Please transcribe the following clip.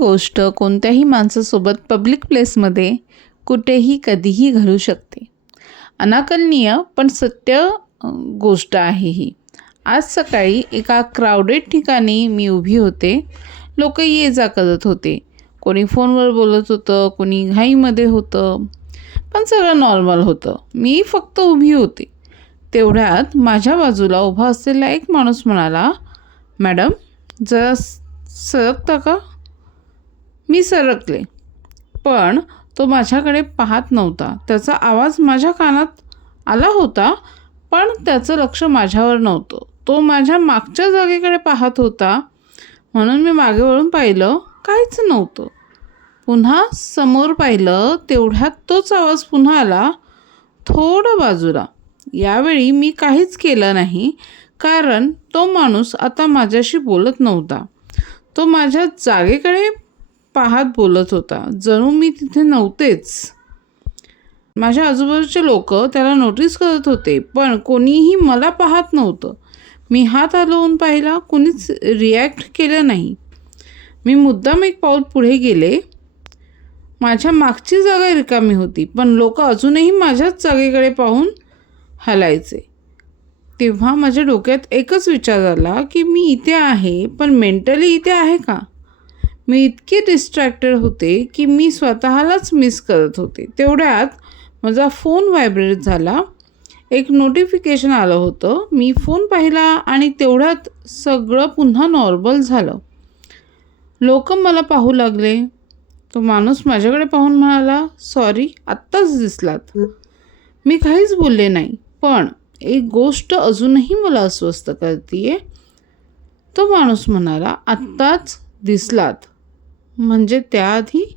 गोष्ट कोणत्याही माणसासोबत पब्लिक प्लेसमध्ये कुठेही कधीही घडू शकते. अनाकलनीय पण सत्य गोष्ट आहे ही. आज सकाळी एका क्राऊडेड ठिकाणी मी उभी होते. लोक ये जा करत होते. कोणी फोनवर बोलत होतं, कोणी घाईमध्ये होतं, पण सगळं नॉर्मल होतं. मी फक्त उभी होते. तेवढ्यात माझ्या बाजूला उभा असलेला एक माणूस म्हणाला, "मॅडम, जरा सरकता का?" मी सरकले, पण तो माझ्याकडे पाहत नव्हता. त्याचा आवाज माझ्या कानात आला होता, पण त्याचं लक्ष माझ्यावर नव्हतं. तो माझ्या मागच्या जागेकडे पाहत होता. म्हणून मी मागे वळून पाहिलं, काहीच नव्हतं. पुन्हा समोर पाहिलं, तेवढ्यात तोच आवाज पुन्हा आला, थोडं बाजूला. यावेळी मी काहीच केलं नाही, कारण तो माणूस आता माझ्याशी बोलत नव्हता. तो माझ्या जागेकडे पाहत बोलत होता, जणू मी तिथे नव्हतेच. माझ्या आजूबाजूचे लोक त्याला नोटीस करत होते, पण कोणीही मला पाहत नव्हतं. मी हात हलवून पाहिला, कोणीच रिॲक्ट केलं नाही. मी मुद्दाम एक पाऊल पुढे गेले. माझ्या मागची जागा रिकामी होती, पण लोक अजूनही माझ्याच जागेकडे पाहून हलायचे. तेव्हा माझ्या डोक्यात एकच विचार आला की मी इथे आहे, पण मेंटली इथे आहे का? मी इतके डिस्ट्रॅक्टेड होते की मी स्वतःलाच मिस करत होते. तेवढ्यात माझा फोन व्हायब्रेट झाला. एक नोटिफिकेशन आलं होतं. मी फोन पाहिला आणि तेवढ्यात सगळं पुन्हा नॉर्मल झालं. लोक मला पाहू लागले. तो माणूस माझ्याकडे पाहून म्हणाला, "सॉरी, आत्ताच दिसलात." मी काहीच बोलले नाही, पण एक गोष्ट अजूनही मला अस्वस्थ करतीये. तो माणूस म्हणाला, "आत्ताच दिसलात म्हणजे त्याआधी?"